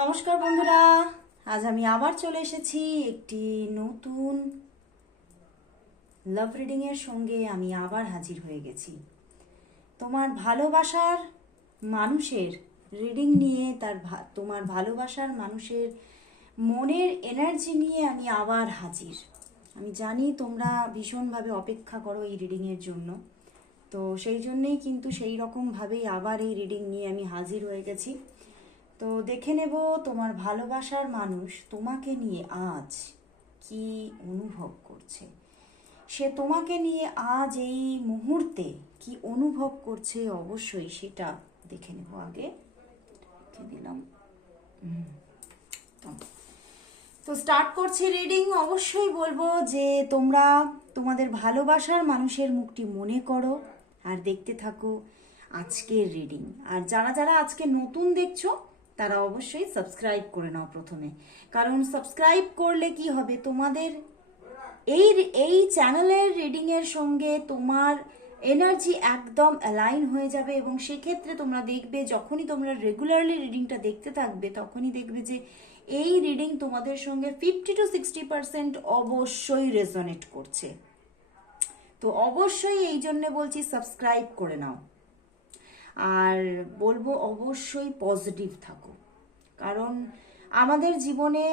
নমস্কার বন্ধুরা, আজ আমি আবার চলে এসেছি একটি নতুন লাভ রিডিং এর সঙ্গে আমি আবার হাজির হয়ে গেছি। তোমার ভালোবাসার মানুষের রিডিং নিয়ে, তার তোমার ভালোবাসার মানুষের মনের এনার্জি নিয়ে আমি আবার হাজির। আমি জানি তোমরা ভীষণভাবে অপেক্ষা করো এই রিডিংয়ের জন্য। তো সেই জন্যেই কিন্তু সেই রকমভাবেই আবার এই রিডিং নিয়ে আমি হাজির হয়ে গেছি। তো দেখে নেব তোমার ভালোবাসার মানুষ তোমাকে নিয়ে আজ কি অনুভব করছে। সে তোমাকে নিয়ে আজ এই মুহূর্তে কি অনুভব করছে অবশ্যই সেটা দেখে নেব আগে। দিলাম। তো স্টার্ট করছি রিডিং অবশ্যই বলব যে তোমরা তোমাদের ভালোবাসার মানুষের মুখটি মনে করো আর দেখতে থাকো আজকের রিডিং আর যারা যারা আজকে নতুন দেখছ তারা অবশ্যই সাবস্ক্রাইব করে নাও প্রথমে। কারণ সাবস্ক্রাইব করলে কি হবে? তোমাদের এই এই চ্যানেলের রিডিং এর সঙ্গে তোমার এনার্জি একদম অ্যালাইন হয়ে যাবে এবং সেক্ষেত্রে তোমরা দেখবে, যখনই তোমরা রেগুলারলি রিডিংটা দেখতে থাকবে, তখনই দেখবে যে এই রিডিং তোমাদের সঙ্গে ফিফটি টু সিক্সটি পার্সেন্ট অবশ্যই রেজনেট করছে। তো অবশ্যই এই জন্য বলছি সাবস্ক্রাইব করে নাও। আর বলব অবশ্যই পজিটিভ থাকো। কারণ আমাদের জীবনে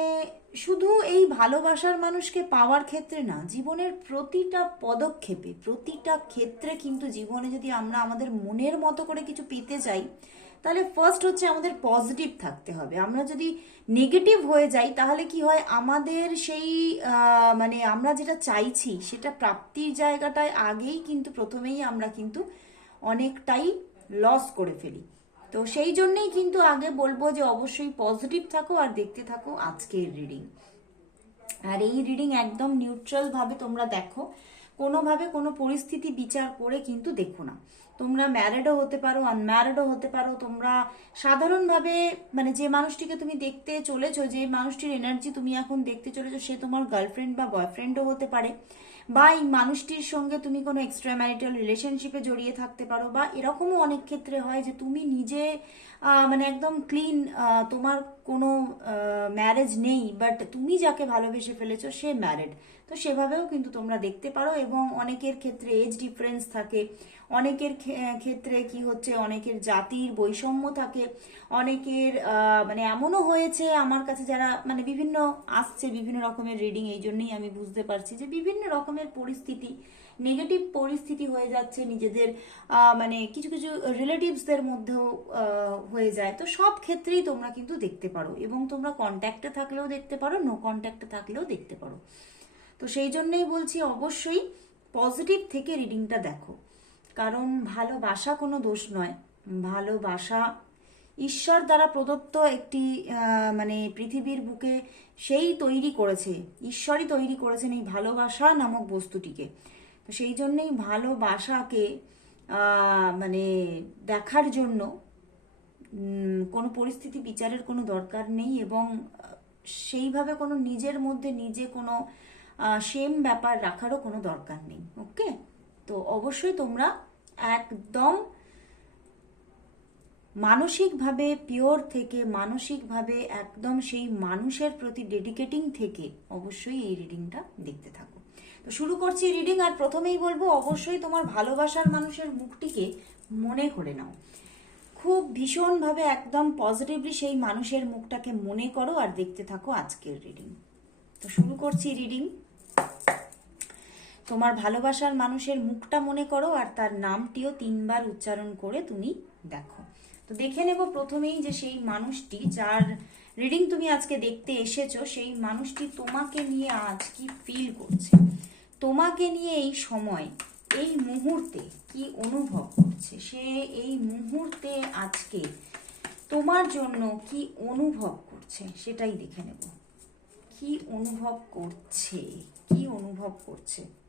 শুধু এই ভালোবাসার মানুষকে পাওয়ার ক্ষেত্রে না, জীবনের প্রতিটা পদক্ষেপে, প্রতিটা ক্ষেত্রে কিন্তু জীবনে যদি আমরা আমাদের মনের মতো করে কিছু পেতে চাই তাহলে ফার্স্ট হচ্ছে আমাদের পজিটিভ থাকতে হবে। আমরা যদি নেগেটিভ হয়ে যাই, তাহলে কি হয়? আমাদের সেই মানে আমরা যেটা চাইছি, সেটা প্রাপ্তির জায়গাটায় আগেই কিন্তু প্রথমেই আমরা কিন্তু অনেকটাই লস করে ফেলি। তো সেই জন্যেই কিন্তু আগে বলব যে অবশ্যই পজিটিভ থাকো আর দেখতে থাকো আজকের রিডিং আর এই রিডিং একদম নিউট্রাল ভাবে তোমরা দেখো। কোনোভাবে কোনো পরিস্থিতি বিচার করে কিন্তু দেখো না। তোমরা ম্যারেডও হতে পারো আনম্যারিডও হতে পারো, তোমরা সাধারণভাবে মানে যে মানুষটিকে তুমি দেখতে চলেছো, যে মানুষটির এনার্জি তুমি এখন দেখতে চলেছো, সে তোমার গার্লফ্রেন্ড বা বয়ফ্রেন্ডও হতে পারে। বা এই মানুষটির সঙ্গে তুমি কোনো এক্সট্রা ম্যারিটাল রিলেশনশিপে জড়িয়ে থাকতে পারো, বা এরকমও অনেক ক্ষেত্রে হয় যে তুমি নিজে মানে একদম ক্লিন তোমার কোনো ম্যারেজ নেই বাট তুমি যাকে ভালোবেসে ফেলেছো, সে ম্যারিড তো সেভাবেও কিন্তু তোমরা দেখতে পারো এবং অনেকের ক্ষেত্রে এজ ডিফারেন্স থাকে। অনেকের ক্ষেত্রে কি হচ্ছে, অনেকের জাতির বৈষম্য থাকে। অনেকের মানে এমনও হয়েছে আমার কাছে যারা মানে বিভিন্ন আসছে বিভিন্ন রকমের রিডিং এই জন্যই আমি বুঝতে পারছি যে বিভিন্ন রকমের পরিস্থিতি নেগেটিভ পরিস্থিতি হয়ে যাচ্ছে নিজেদের মানে কিছু কিছু রিলেটিভসদের মধ্যেও হয়ে যায়। তো সব ক্ষেত্রেই তোমরা কিন্তু দেখতে পারো এবং তোমরা কন্ট্যাক্টে থাকলেও দেখতে পারো নো কন্ট্যাক্টে থাকলেও দেখতে পারো। তো সেই জন্যই বলছি অবশ্যই পজিটিভ থেকে রিডিংটা দেখো। কারণ ভালোবাসা কোনো দোষ নয়। ভালোবাসা ঈশ্বর দ্বারা প্রদত্ত একটি মানে পৃথিবীর বুকে সেই তৈরি করেছে, ঈশ্বরই তৈরি করেছেন এই ভালোবাসা নামক বস্তুটিকে। তো সেই জন্যই ভালোবাসাকে মানে দেখার জন্য কোনো পরিস্থিতি বিচারের কোনো দরকার নেই এবং সেইভাবে কোনো নিজের মধ্যে নিজে কোনো সেম ব্যাপার রাখারও কোনো দরকার নেই ওকে তো অবশ্যই তোমরা একদম মানসিকভাবে পিওর থেকে, মানসিকভাবে একদম সেই মানুষের প্রতি ডেডিকেটিং থেকে অবশ্যই এই রিডিংটা দেখতে থাকো। তো শুরু করছি রিডিং আর প্রথমেই বলব, অবশ্যই তোমার ভালোবাসার মানুষের মুখটিকে মনে করে নাও। খুব ভীষণভাবে একদম পজিটিভলি সেই মানুষের মুখটাকে মনে করো আর দেখতে থাকো আজকের রিডিং তো শুরু করছি রিডিং তোমার ভালোবাসার মানুষের মুখটা মনে করো আর তার নামটিও তিনবার উচ্চারণ করে তুমি দেখো। তো দেখে নেব প্রথমেই যে সেই মানুষটি যার রিডিং তুমি আজকে দেখতে এসেছ, সেই মানুষটি তোমাকে নিয়ে আজ কি ফিল করছে? তোমাকে নিয়ে এই সময়, এই মুহূর্তে কি অনুভব করছে? সে এই মুহূর্তে আজকে তোমার জন্য কি অনুভব করছে? সেটাই দেখে নেব। কি অনুভব করছে? কি অনুভব করছে?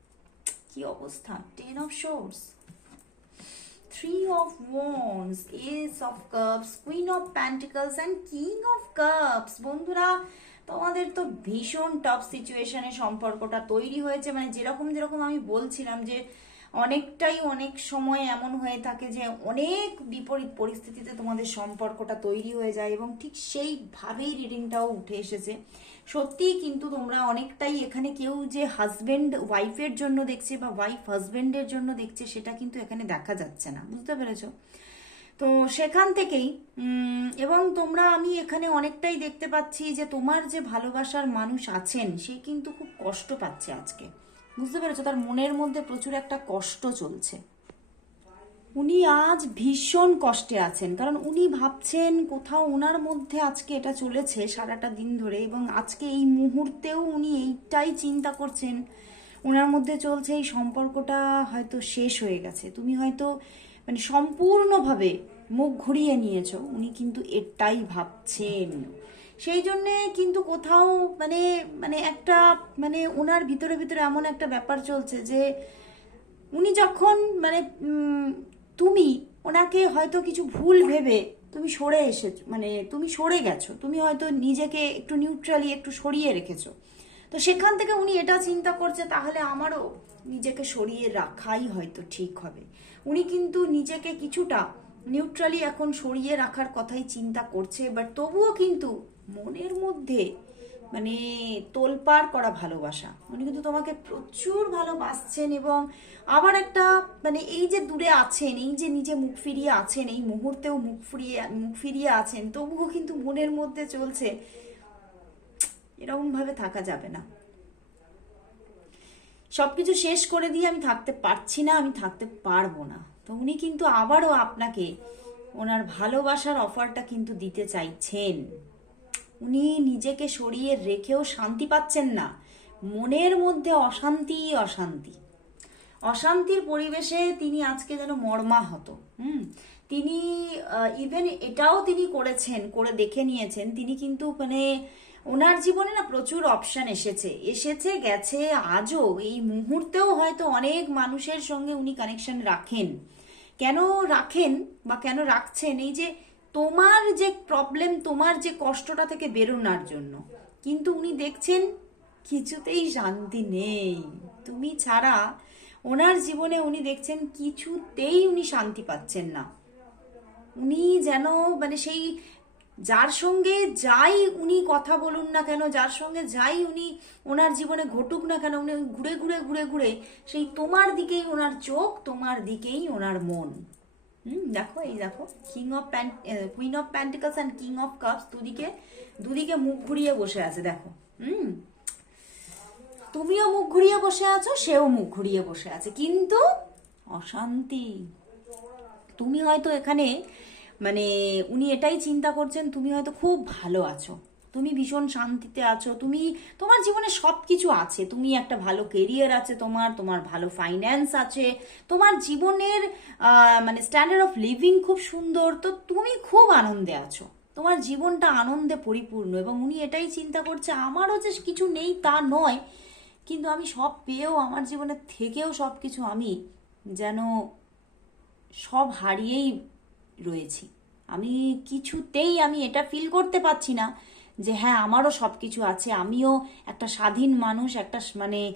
কি অবস্থা? Ten of swords three of wands ace of cups queen of pentacles and king of cups বন্ধুরা, তোমাদের তো ভীষণ টপ সিচুয়েশনে সম্পর্কটা তৈরি হয়েছে। মানে যেরকম যেরকম আমি বলছিলাম যে অনেকটাই অনেক সময় এমন হয়ে থাকে যে অনেক বিপরীত পরিস্থিতিতে তোমাদের সম্পর্কটা তৈরি হয়ে যায় এবং ঠিক সেইভাবেই রিডিংটাও উঠে এসেছে। সত্যিই কিন্তু তোমরা অনেকটাই এখানে কেউ যে হাজব্যান্ড ওয়াইফের জন্য দেখছে বা ওয়াইফ হাজব্যান্ডের জন্য দেখছে সেটা কিন্তু এখানে দেখা যাচ্ছে না, বুঝতে পেরেছ? তো সেখান থেকেই এবং তোমরা আমি এখানে অনেকটাই দেখতে পাচ্ছি যে তোমার যে ভালোবাসার মানুষ আছেন, সে কিন্তু খুব কষ্ট পাচ্ছে আজকে। বুঝতে পেরেছ? তার মনের মধ্যে প্রচুর একটা কষ্ট চলছে। উনি আজ ভীষণ কষ্টে আছেন, কারণ উনি ভাবছেন কোথাও ওনার মধ্যে আজকে এটা চলেছে সারাটা দিন ধরে, এবং আজকে এই মুহূর্তেও উনি এইটাই চিন্তা করছেন ওনার মধ্যে চলছে এই সম্পর্কটা হয়তো শেষ হয়ে গেছে। তুমি হয়তো মানে সম্পূর্ণভাবে মুখ ঘুরিয়ে নিয়েছো, উনি কিন্তু এটাই ভাবছেন। সেই জন্যে কিন্তু কোথাও মানে মানে একটা মানে ওনার ভিতরে ভিতরে এমন একটা ব্যাপার চলছে যে, উনি যখন মানে তুমি ওনাকে হয়তো কিছু ভুল ভেবে তুমি সরে এসেছ মানে তুমি সরে গেছো, তুমি হয়তো নিজেকে একটু নিউট্রালি একটু সরিয়ে রেখেছো, তো সেখান থেকে উনি এটা চিন্তা করছে, তাহলে আমারও নিজেকে সরিয়ে রাখাই হয়তো ঠিক হবে। উনি কিন্তু নিজেকে কিছুটা নিউট্রালি এখন সরিয়ে রাখার কথাই চিন্তা করছে বাট তবুও কিন্তু মনের মধ্যে মানে তোলপাড় করা ভালোবাসা। উনি কিন্তু তোমাকে প্রচুর ভালোবাসছেন এবং আবার একটা মানে এই যে দূরে আছেন, এই যে নিজে মুখ ফিরিয়ে আছেন, এই মুহূর্তেও মুখ ফিরিয়ে মুখ ফিরিয়ে আছেন, তবুও কিন্তু মনের মধ্যে চলছে, এরকমভাবে থাকা যাবে না। সবকিছু শেষ করে দিয়ে আমি থাকতে পারছি না, আমি থাকতে পারব না। তো উনি কিন্তু আবারও আপনাকে ওনার ভালোবাসার অফারটা কিন্তু দিতে চাইছেন। উনি নিজেকে সরিয়ে রেখেও শান্তি পাচ্ছেন না। মনের মধ্যে অশান্তি অশান্তি। অশান্তির পরিবেশে তিনি আজকে যেন মর্মাহত, হুম? তিনি ইভেন এটাও তিনি করেছেন, করে দেখে নিয়েছেন। তিনি কিন্তু মানে ওনার জীবনে না প্রচুর অপশন এসেছে। এসেছে, গেছে, আজও। এই মুহূর্তেও হয়তো অনেক মানুষের সঙ্গে উনি কানেকশন রাখেন। কেন রাখেন বা কেন রাখছেন? এই যে তোমার যে প্রবলেম তোমার যে কষ্টটা থেকে বেরোনোর জন্য। কিন্তু উনি দেখছেন, কিছুতেই শান্তি নেই। তুমি ছাড়া ওনার জীবনে উনি দেখছেন, কিছুতেই উনি শান্তি পাচ্ছেন না। উনি যেন মানে সেই যার সঙ্গে যাই উনি কথা বলুন না কেন, যার সঙ্গে যাই উনি ওনার জীবনে ঘটুক না কেন, উনি ঘুরে ঘুরে ঘুরে ঘুরে সেই তোমার দিকেই ওনার চোখ, তোমার দিকেই ওনার মন। হুম, দেখো এই দেখো king of pant queen of pentacles and king of cups দুদিকে দুদিকে মুখ ঘুরিয়ে বসে আছে, দেখো। হুম, তুমিও মুখ ঘুরিয়ে বসে আছো, সেও মুখ ঘুরিয়ে বসে আছে, কিন্তু অশান্তি। তুমি হয়তো এখানে মানে উনি এটাই চিন্তা করছেন, তুমি হয়তো খুব ভালো আছো। তুমি ভীষণ শান্তিতে আছো। তুমি, তোমার জীবনে সব কিছু আছে। তুমি একটা ভালো কেরিয়ার আছে তোমার তোমার ভালো ফাইন্যান্স আছে। তোমার জীবনের মানে স্ট্যান্ডার্ড অফ লিভিং খুব সুন্দর। তো তুমি খুব আনন্দে আছো। তোমার জীবনটা আনন্দে পরিপূর্ণ এবং উনি এটাই চিন্তা করছে, আমারও যে কিছু নেই তা নয়। কিন্তু আমি সব পেয়েও, আমার জীবনের থেকেও সব কিছু আমি যেন সব হারিয়েই রয়েছি। আমি কিছুতেই আমি এটা ফিল করতে পারছি না যে হ্যাঁ আমারও সব কিছু আছে। আমিও একটা স্বাধীন মানুষ, একটা মানে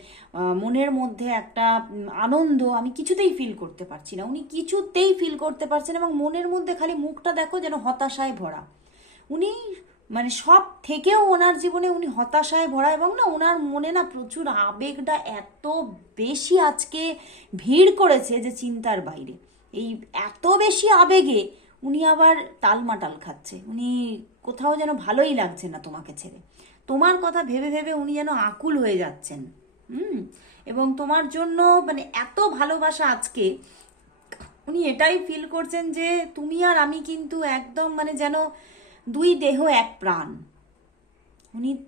মনের মধ্যে একটা আনন্দ আমি কিছুতেই ফিল করতে পারছি না। উনি কিছুতেই ফিল করতে পারছেন এবং মনের মধ্যে খালি মুখটা দেখো যেন হতাশায় ভরা। উনি মানে সব থেকেও ওনার জীবনে উনি হতাশায় ভরা এবং না ওনার মনে না প্রচুর আবেগটা এত বেশি আজকে ভিড় করেছে যে চিন্তার বাইরে। এই এত বেশি আবেগে উনি আবার তালমাটাল খাচ্ছে। উনি কোথাও যেন ভালোই লাগছে না তোমাকে ছেড়ে। তোমার কথা ভেবে ভেবে উনি যেন আকুল হয়ে যাচ্ছেন। হুম? এবং তোমার জন্য মানে এত ভালোবাসা আজকে, উনি এটাই ফিল করছেন যে তুমি আর আমি কিন্তু একদম মানে যেন দুই দেহ এক প্রাণ। উনি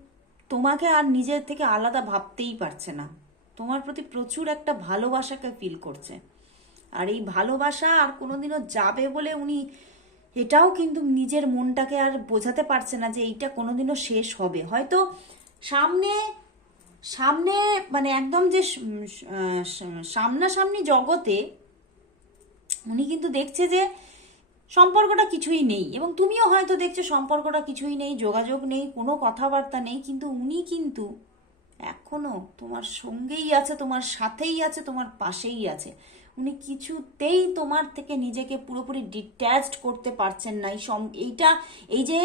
তোমাকে আর নিজের থেকে আলাদা ভাবতেই পারছে না। তোমার প্রতি প্রচুর একটা ভালোবাসাকে ফিল করছে। আর এই ভালোবাসা আর কোনোদিনও যাবে বলে উনি, এটাও কিন্তু নিজের মনটাকে আর বোঝাতে পারছে না যে এইটা কোনোদিনও শেষ হবে। হয়তো সামনে সামনে মানে একদম যে সামনাসামনি জগতে উনি কিন্তু দেখছে যে সম্পর্কটা কিছুই নেই এবং তুমিও হয়তো দেখছ সম্পর্কটা কিছুই নেই, যোগাযোগ নেই, কোনো কথাবার্তা নেই, কিন্তু উনি কিন্তু এখনও তোমার সঙ্গেই আছে, তোমার সাথেই আছে, তোমার পাশেই আছে। উনি কিছুতেই তোমার থেকে নিজেকে পুরোপুরি ডিট্যাচড করতে পারছেন না। এই সম, এইটা, এই যে,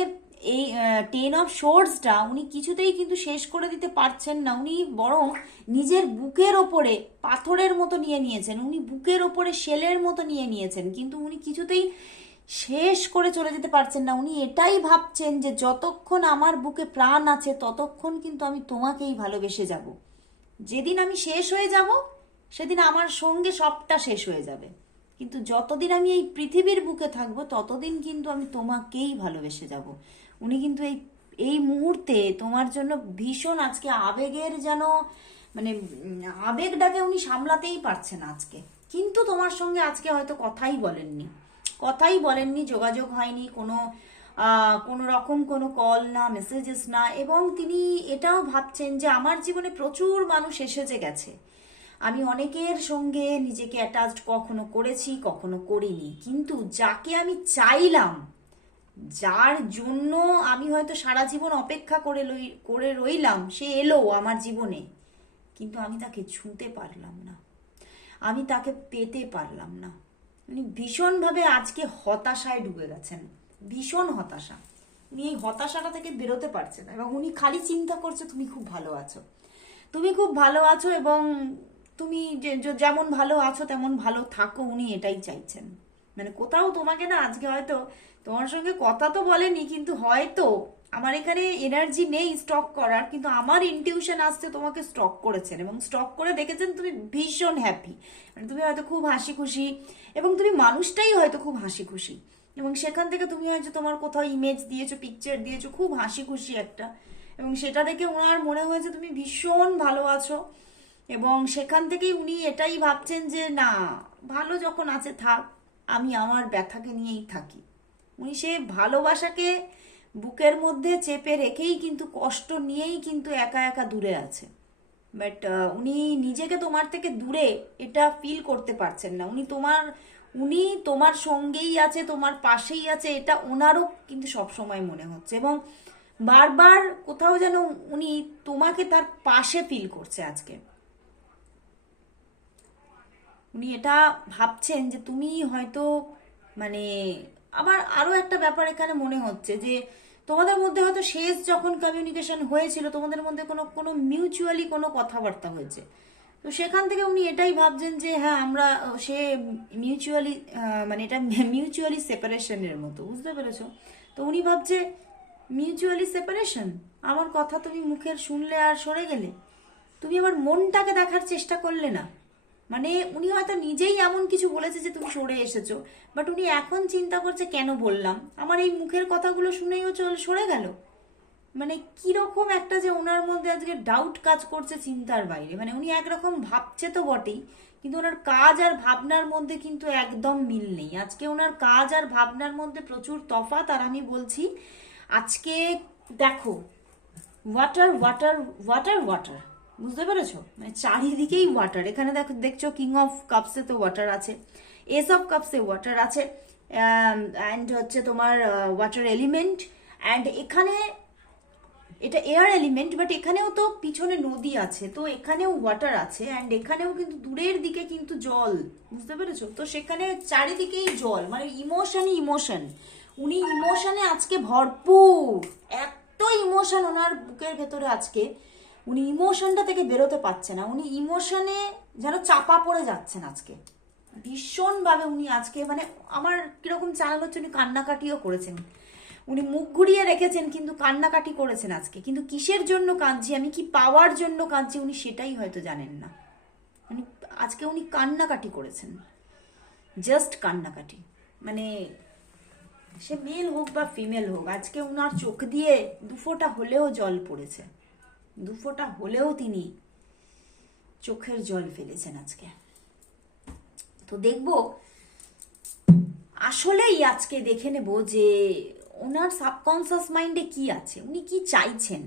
এই টেন অফ শোর্সটা উনি কিছুতেই কিন্তু শেষ করে দিতে পারছেন না। উনি বরং নিজের বুকের ওপরে পাথরের মতো নিয়ে নিয়েছেন। উনি বুকের ওপরে শেলের মতো নিয়ে নিয়েছেন। কিন্তু উনি কিছুতেই শেষ করে চলে যেতে পারছেন না। উনি এটাই ভাবছেন যে যতক্ষণ আমার বুকে প্রাণ আছে, ততক্ষণ কিন্তু আমি তোমাকেই ভালোবেসে যাব। যেদিন আমি শেষ হয়ে যাব সেদিন আমার সঙ্গে সবটা শেষ হয়ে যাবে। কিন্তু যতদিন আমি এই পৃথিবীর বুকে থাকব, ততদিন কিন্তু আমি তোমাকেই ভালোবেসে যাব। উনি কিন্তু এই এই মুহূর্তে তোমার জন্য ভীষণ আজকে আবেগের যেন মানে আবেগটাকে উনি সামলাতেই পারছেন আজকে। কিন্তু তোমার সঙ্গে আজকে হয়তো কথাই বলেননি। কথাই বলেননি, যোগাযোগ হয়নি, কোনো কোনো রকম কোনো কল না মেসেজেস না, এবং তিনি এটাও ভাবছেন যে আমার জীবনে প্রচুর মানুষ এসেছে গেছে। আমি অনেকের সঙ্গে নিজেকে অ্যাটাচড কখনো করেছি, কখনো করিনি। কিন্তু যাকে আমি চাইলাম, যার জন্য আমি হয়তো সারা জীবন অপেক্ষা করে করে রইলাম, সে এলো আমার জীবনে। কিন্তু আমি তাকে ছুঁতে পারলাম না। আমি তাকে পেতে পারলাম না। উনি ভীষণভাবে আজকে হতাশায় ডুবে গেছেন। ভীষণ হতাশা। উনি এই হতাশাটা থেকে বেরোতে পারছে না। এবং উনি খালি চিন্তা করছে, তুমি খুব ভালো আছো। তুমি খুব ভালো আছো এবং তুমি যেমন ভালো আছো, তেমন ভালো থাকো উনি এটাই চাইছেন। মানে কোথাও তোমাকে না আজকে হয়তো তোমার সঙ্গে কথা তো বলেনি, কিন্তু হয়তো আমার এখানে এনার্জি নেই স্টক করার, কিন্তু আমার ইনটিউশন আসছে তোমাকে স্টক করেছেন এবং স্টক করে দেখেছেন তুমি ভীষণ হ্যাপি মানে তুমি হয়তো খুব হাসি খুশি এবং তুমি মানুষটাই হয়তো খুব হাসি খুশি। এবং সেখান থেকে তুমি হয়তো তোমার কোথাও ইমেজ দিয়েছ পিকচার দিয়েছ, খুব হাসি খুশি একটা। এবং সেটা দেখে ওনার মনে হয়েছে তুমি ভীষণ ভালো আছো। এবং সেখান থেকেই উনি এটাই ভাবছেন যে, না, ভালো যখন আছে থাক, আমি আমার ব্যথাকে নিয়েই থাকি। উনি সে ভালোবাসাকে বুকের মধ্যে চেপে রেখেই কিন্তু, কষ্ট নিয়েই কিন্তু একা একা দূরে আছে। বাট উনি নিজেকে তোমার থেকে দূরে এটা ফিল করতে পারছেন না। উনি তোমার উনি তোমার সঙ্গেই আছে, তোমার পাশেই আছে, এটা ওনারও কিন্তু সব সময় মনে হচ্ছে। এবং বারবার কোথাও যেন উনি তোমাকে তার পাশে ফিল করছে আজকে। উনি এটা ভাবছেন যে তুমি হয়তো মানে আবার আরও একটা ব্যাপার এখানে মনে হচ্ছে যে তোমাদের মধ্যে হয়তো শেষ যখন কমিউনিকেশন হয়েছিল, তোমাদের মধ্যে কোনো কোনো মিউচুয়ালি কোনো কথাবার্তা হয়েছে। তো সেখান থেকে উনি এটাই ভাবছেন যে হ্যাঁ আমরা সে মিউচুয়ালি মানে এটা মিউচুয়ালি সেপারেশনের মতো, বুঝতে পেরেছ? তো উনি ভাবছে মিউচুয়ালি সেপারেশন আমার কথা তুমি মুখের শুনলে আর সরে গেলে? তুমি আবার মনটাকে দেখার চেষ্টা করলে না? মানে উনি হয়তো নিজেই এমন কিছু বলেছে যে তুমি সরে এসেছ বাট উনি এখন চিন্তা করছে কেন বললাম? আমার এই মুখের কথাগুলো শুনেই ও চল সরে গেল। মানে কীরকম একটা যে ওনার মধ্যে আজকে ডাউট কাজ করছে চিন্তার বাইরে। মানে উনি একরকম ভাবছে তো বটেই, কিন্তু ওনার কাজ আর ভাবনার মধ্যে কিন্তু একদম মিল নেই। আজকে ওনার কাজ আর ভাবনার মধ্যে প্রচুর তফাৎ, আর আমি বলছি আজকে দেখো ওয়াটার ওয়াটার ওয়াটার ওয়াটার বুঝতে পেরেছ? মানে চারিদিকেই ওয়াটার এখানে দেখো, দেখছ কিং অফ কাপসে তো ওয়াটার আছে এস অফ কাপসে ওয়াটার আছে অ্যান্ড হচ্ছে তোমার ওয়াটার এলিমেন্ট অ্যান্ড এখানে, এটা এয়ার এলিমেন্ট বাট এখানেও তো পিছনে নদী আছে, তো এখানেও ওয়াটার আছে অ্যান্ড এখানেও কিন্তু দূরের দিকে কিন্তু জল, বুঝতে পেরেছ? তো সেখানে চারিদিকেই জল মানে ইমোশনই ইমোশন উনি ইমোশনে আজকে ভরপুর, এত ইমোশন ওনার বুকের ভেতরে আজকে। উনি ইমোশনটা থেকে বেরোতে পারছে না। উনি ইমোশনে যেন চাপা পড়ে যাচ্ছেন আজকে। ভীষণভাবে উনি আজকে মানে আমার কীরকম চালানো হচ্ছে উনি কান্নাকাটিও করেছেন। উনি মুখ ঘুরিয়ে রেখেছেন কিন্তু কান্নাকাটি করেছেন আজকে। কিন্তু কিসের জন্য কাঁদছি, আমি কি পাওয়ার জন্য কাঁদছি উনি সেটাই হয়তো জানেন না। উনি, আজকে উনি কান্নাকাটি করেছেন। জাস্ট কান্নাকাটি। মানে সে মেল হোক বা ফিমেল হোক, আজকে উনার চোখ দিয়ে দুফোটা হলেও জল পড়েছে। দুফোটা হলেও তিনি চোখের জল ফেলেছেন আজকে। তো দেখব, আসলেই আজকে দেখে নেব যে ওনার সাবকনসিয়াস মাইন্ডে কি আছে, উনি কি চাইছেন?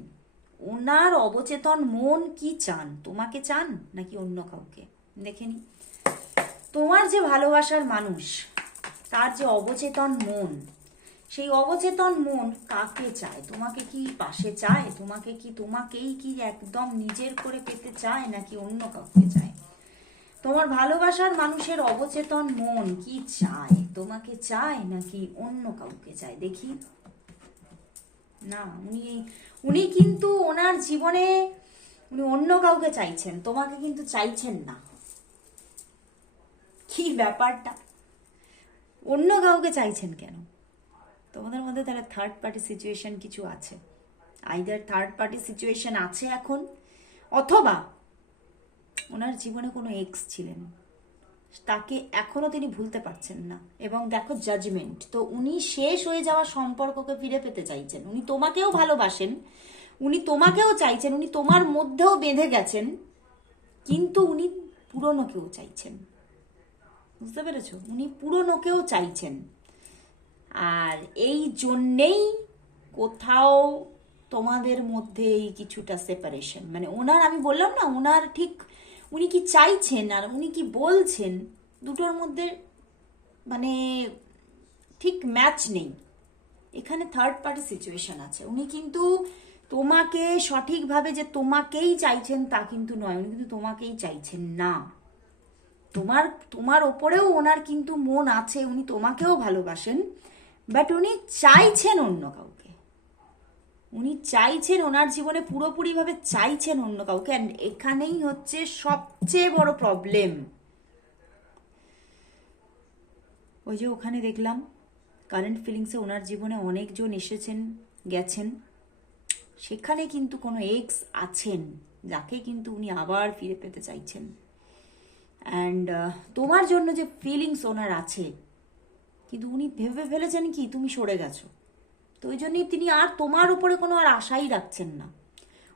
ওনার অবচেতন মন কি চান? তোমাকে চান নাকি অন্য কাউকে? দেখে নি। তোমার যে ভালোবাসার মানুষ, তার যে অবচেতন মন সেই অবচেতন মন কাকে চায়? তোমাকে কি পাশে চায়? তোমাকে কি তোমাকেই কি একদম নিজের করে পেতে চায় নাকি অন্য কাউকে চায়? তোমার ভালোবাসার মানুষের অবচেতন মন কি চায়? তোমাকে চায় নাকি অন্য কাউকে চায়? দেখি। না, উনি উনি কিন্তু ওনার জীবনে উনি অন্য কাউকে চাইছেন। তোমাকে কিন্তু চাইছেন না। কি ব্যাপারটা? অন্য কাউকে চাইছেন কেন? তোমাদের মধ্যে তাহলে থার্ড পার্টি সিচুয়েশন কিছু আছে? আইদার থার্ড পার্টি সিচুয়েশন আছে এখন, অথবা ওনার জীবনে কোনো এক্স ছিলেন। তাকে এখনও তিনি ভুলতে পারছেন না। এবং দেখো জাজমেন্ট তো উনি শেষ হয়ে যাওয়া সম্পর্ককে ফিরে পেতে চাইছেন। উনি তোমাকেও ভালোবাসেন, উনি তোমাকেও চাইছেন, উনি তোমার মধ্যেও বেঁধে গেছেন, কিন্তু উনি পুরনোকেও চাইছেন। বুঝতে পেরেছ? উনি পুরনোকেও চাইছেন। আর এই জন্যেই কোথাও তোমাদের মধ্যে এই কিছুটা সেপারেশন মানে ওনার, আমি বললাম না, ওনার ঠিক উনি কি চাইছেন আর উনি কি বলছেন, দুটোর মধ্যে মানে ঠিক ম্যাচ নেই। এখানে থার্ড পার্টি সিচুয়েশন আছে। উনি কিন্তু তোমাকে সঠিকভাবে যে তোমাকেই চাইছেন তা কিন্তু নয়। উনি কিন্তু তোমাকেই চাইছেন না। তোমার তোমার ওপরেও ওনার কিন্তু মন আছে, উনি তোমাকেও ভালোবাসেন। বাট উনি চাইছেন অন্য কাউকে। উনি চাইছেন ওনার জীবনে পুরোপুরিভাবে চাইছেন অন্য কাউকে। অ্যান্ড এখানেই হচ্ছে সবচেয়ে বড় প্রবলেম ওই যে ওখানে দেখলাম কারেন্ট ফিলিংসে ওনার জীবনে অনেকজন এসেছেন, গেছেন। সেখানে কিন্তু কোনো এক্স আছেন, যাকে কিন্তু উনি আবার ফিরে পেতে চাইছেন। অ্যান্ড তোমার জন্য যে ফিলিংস ওনার আছে কিন্তু উনি ভেবে ফেলেছেন কি, তুমি সরে গেছো। তো ওই জন্যই তিনি আর তোমার উপরে কোনো আর আশাই রাখছেন না।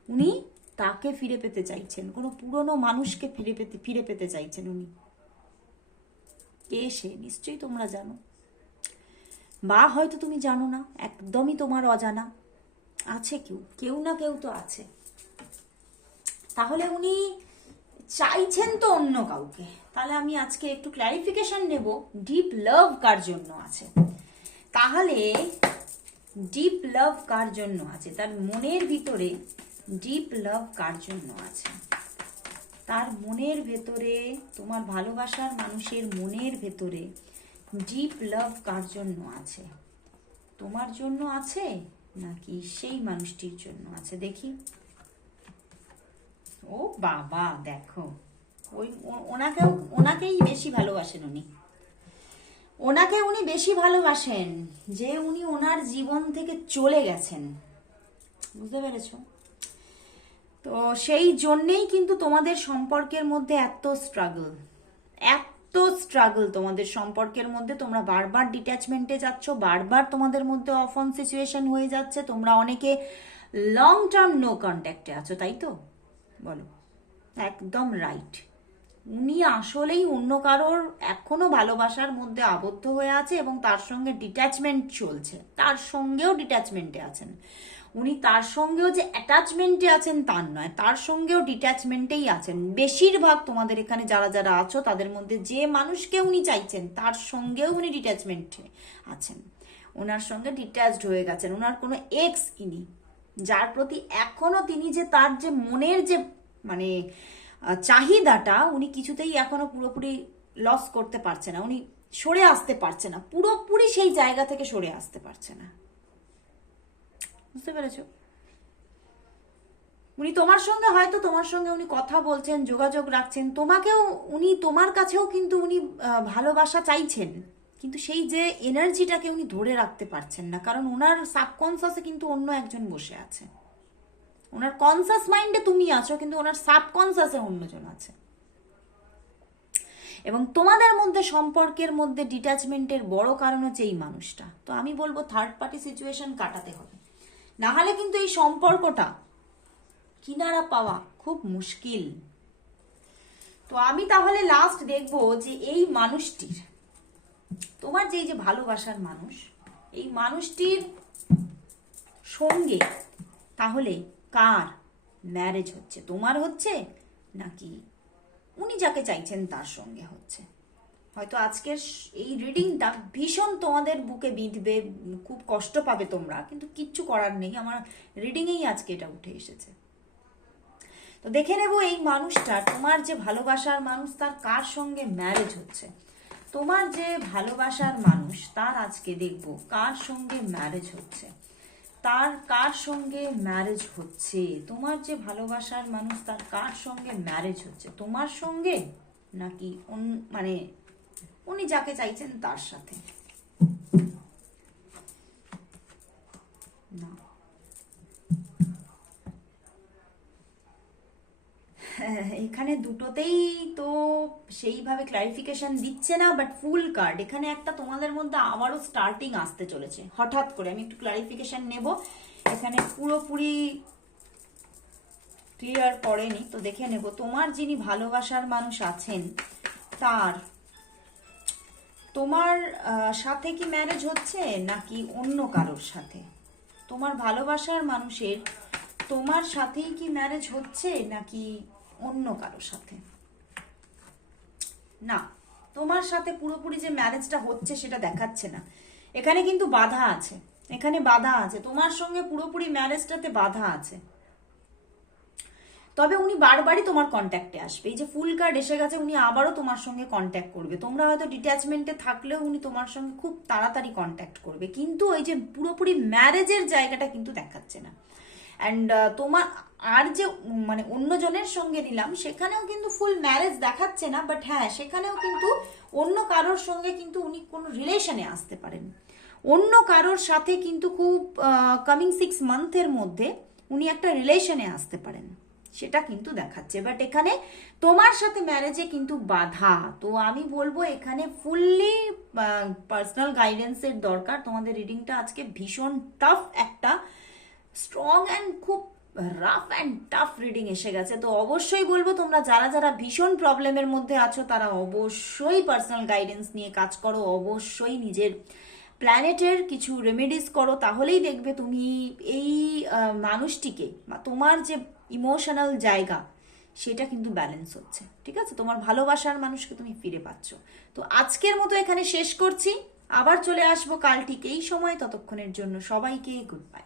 উনি তাকে ফিরে পেতে চাইছেন, কোনো পুরনো মানুষকে ফিরে পেতে ফিরে পেতে চাইছেন উনি। কে সে, নিশ্চয়ই তোমরা জানো। বা হয়তো তুমি জানো না, একদমই তোমার অজানা। আছে কেউ কেউ না কেউ তো আছে। তাহলে উনি চাইছেন তো অন্য কাউকে। তাহলে আমি আজকে একটু ক্ল্যারিফিকেশন নেব ডিপ লাভ কার জন্য আছে? তাহলে ডিপ লাভ কার জন্য আছে? তার মনের ভিতরে ডিপ লাভ কার জন্য আছে? তার মনের ভেতরে, তোমার ভালোবাসার মানুষের মনের ভেতরে ডিপ লাভ কার জন্য আছে? তোমার জন্য আছে নাকি সেই মানুষটির জন্য আছে? দেখি। ও বাবা, দেখো। ওই ওনাকেও, ওনাকেই বেশি ভালোবাসেন উনি। ওনাকে উনি বেশি ভালোবাসেন যে উনি ওনার জীবন থেকে চলে গেছেন। বুঝতে পেরেছ? তো সেই জন্যেই কিন্তু তোমাদের সম্পর্কের মধ্যে এত স্ট্রাগল এত স্ট্রাগল তোমাদের সম্পর্কের মধ্যে। তোমরা বারবার ডিট্যাচমেন্টে যাচ্ছ, বারবার তোমাদের মধ্যে অফ অন সিচুয়েশন হয়ে যাচ্ছে। তোমরা অনেকে লং টার্ম নো কন্ট্যাক্টে আছো, তাই তো? বলো। একদম রাইট উনি আসলেই অন্য কারোর এখনও ভালোবাসার মধ্যে আবদ্ধ হয়ে আছে এবং তার সঙ্গে ডিট্যাচমেন্ট চলছে। তার সঙ্গেও ডিট্যাচমেন্টে আছেন। উনি তার সঙ্গেও যে অ্যাটাচমেন্টে আছেন তার নয়, তার সঙ্গেও ডিট্যাচমেন্টেই আছেন। বেশিরভাগ তোমাদের এখানে যারা যারা আছো, তাদের মধ্যে যে মানুষকে উনি চাইছেন, তার সঙ্গেও উনি ডিট্যাচমেন্টে আছেন। ওনার সঙ্গে ডিট্যাচড হয়ে গেছেন। ওনার কোনো এক্স ইনি যার প্রতি এখনও তিনি যে তার যে মনের যে মানে চাহিদাটা, উনি কিছুতেই এখনও পুরোপুরি লস করতে পারছে না। উনি সরে আসতে পারছে না। পুরোপুরি সেই জায়গা থেকে সরে আসতে পারছে না। বুঝতে পেরেছ? উনি তোমার সঙ্গে হয়তো তোমার সঙ্গে উনি কথা বলছেন, যোগাযোগ রাখছেন। তোমাকেও, উনি তোমার কাছেও কিন্তু উনি ভালোবাসা চাইছেন। কিন্তু সেই যে এনার্জিটাকে উনি ধরে রাখতে পারছেন না, কারণ ওনার সাবকনসাসে কিন্তু অন্য একজন বসে আছে। ওনার কনসাস মাইন্ডে তুমি আছো, কিন্তু ওনার সাবকনসাসে অন্যজন আছে। এবং তোমাদের মধ্যে সম্পর্কের মধ্যে ডিট্যাচমেন্টের বড় কারণ হচ্ছে এই মানুষটা। তো আমি বলব থার্ড পার্টি সিচুয়েশন কাটাতে হবে। না হলে কিন্তু এই সম্পর্কটা কিনারা পাওয়া খুব মুশকিল। তো আমি তাহলে লাস্ট দেখব যে এই মানুষটির তোমার যে যে ভালোবাসার মানুষ, এই মানুষটির সঙ্গে তাহলে কার ম্যারেজ হচ্ছে? তোমার হচ্ছে নাকি উনি যাকে চাইছেন তার সঙ্গে হচ্ছে? হয়তো আজকের এই রিডিংটা ভীষণ তোমাদের বুকে বিঁধবে, খুব কষ্ট পাবে তোমরা, কিন্তু কিচ্ছু করার নেই। আমার রিডিংয়েই আজকে এটা উঠে এসেছে। তো দেখে নেব এই মানুষটা, তোমার যে ভালোবাসার মানুষ, তার কার সঙ্গে ম্যারেজ হচ্ছে? তোমার যে ভালোবাসার মানুষ, তার আজকে দেখব কার সঙ্গে ম্যারেজ হচ্ছে। তার কার সঙ্গে ম্যারেজ হচ্ছে? তোমার যে ভালোবাসার মানুষ, তার কার সঙ্গে ম্যারেজ হচ্ছে? তোমার সঙ্গে নাকি মানে উনি যাকে চাইছেন তার সাথে না হ্যাঁ, এখানে দুটোতেই তো সেইভাবে ক্লারিফিকেশন দিচ্ছে না বাট ফুল কার্ড এখানে একটা তোমাদের মধ্যে আবারও স্টার্টিং আসতে চলেছে, হঠাৎ করে। আমি একটু ক্লারিফিকেশন নেব। এখানে পুরোপুরি ক্লিয়ার করেনি, তো দেখে নেব। তোমার যিনি ভালোবাসার মানুষ আছেন, তার, তোমার সাথে কি ম্যারেজ হচ্ছে, নাকি অন্য কারোর সাথে? তোমার ভালোবাসার মানুষের, তোমার সাথেই কি ম্যারেজ হচ্ছে, নাকি অন্য কারোর সাথে। না, তোমার সাথে পুরোপুরি যে ম্যারেজটা হচ্ছে সেটা দেখাচ্ছে না। এখানে কিন্তু বাধা আছে। এখানে বাধা আছে। তোমার সঙ্গে পুরোপুরি ম্যারেজটাতে বাধা আছে। তবে উনি বারবারই তোমার কন্ট্যাক্টে আসবে। এই যে ফুল কার্ড এসে গেছে, উনি আবারও তোমার সঙ্গে কন্ট্যাক্ট করবে। তোমরা হয়তো ডিট্যাচমেন্টে থাকলেও উনি তোমার সঙ্গে খুব তাড়াতাড়ি কন্ট্যাক্ট করবে। কিন্তু ওই যে পুরোপুরি ম্যারেজের জায়গাটা কিন্তু দেখাচ্ছে না। অ্যান্ড তোমার, আর যে মানে অন্যজনের সঙ্গে নিলাম, সেখানেও কিন্তু ফুল ম্যারেজ দেখাচ্ছে না বাট হ্যাঁ সেখানেও কিন্তু অন্য কারোর সঙ্গে কিন্তু উনি কোনো রিলেশনে আসতে পারেন। অন্য কারোর সাথে কিন্তু খুব কামিং সিক্স মান্থের মধ্যে উনি একটা রিলেশনে আসতে পারেন। সেটা কিন্তু দেখাচ্ছে। বাট এখানে তোমার সাথে ম্যারেজে কিন্তু বাধা। তো আমি বলব এখানে ফুললি পার্সোনাল গাইডেন্সের দরকার। তোমাদের রিডিংটা আজকে ভীষণ টাফ একটা স্ট্রং অ্যান্ড খুব রাফ অ্যান্ড টাফ রিডিং এসে গেছে। তো অবশ্যই বলব তোমরা যারা যারা ভীষণ প্রবলেমের মধ্যে আছো, তারা অবশ্যই পার্সোনাল গাইডেন্স নিয়ে কাজ করো, অবশ্যই নিজের প্ল্যানেটের কিছু রেমেডিস করো, তাহলেই দেখবে তুমি এই মানুষটিকে বা তোমার যে ইমোশনাল জায়গা, সেটা কিন্তু ব্যালেন্স হচ্ছে। ঠিক আছে? তোমার ভালোবাসার মানুষকে তুমি ফিরে পাচ্ছ। তো আজকের মতো এখানে শেষ করছি। আবার চলে আসব কাল ঠিক এই সময়। ততক্ষণের জন্য সবাইকে গুড বাই